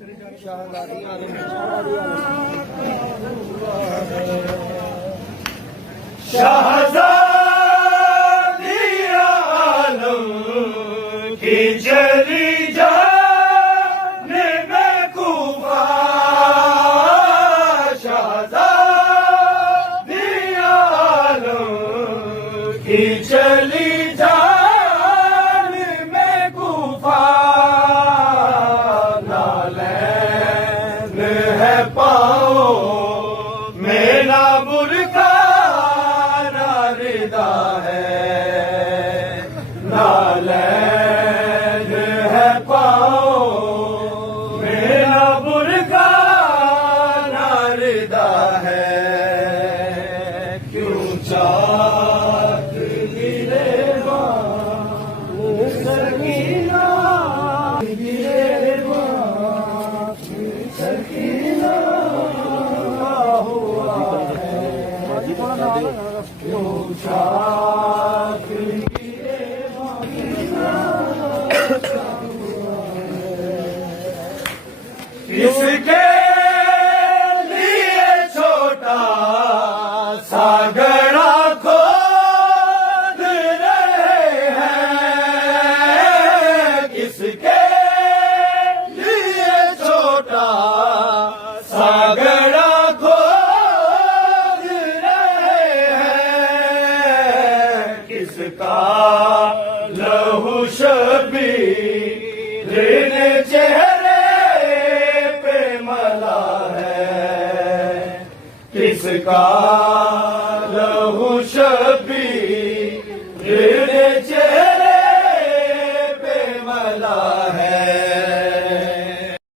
शहज़ादी आलम की चली जानिब कूफा, शहज़ादी आलम की चली जानिब कूफा, नालैन है पाओ मेरा बुरका है, नालैन है पाओ मेरा बुरका नारिदा है, क्यों चाक गिरे सकीना गिरे सकीना हुआ है, क्यों चाक किसके लिए छोटा सागरा खोद रहे हैं, किसके लिए छोटा सागरा खोद रहे हैं, किसका लहू शबीर ने चेहरे किसका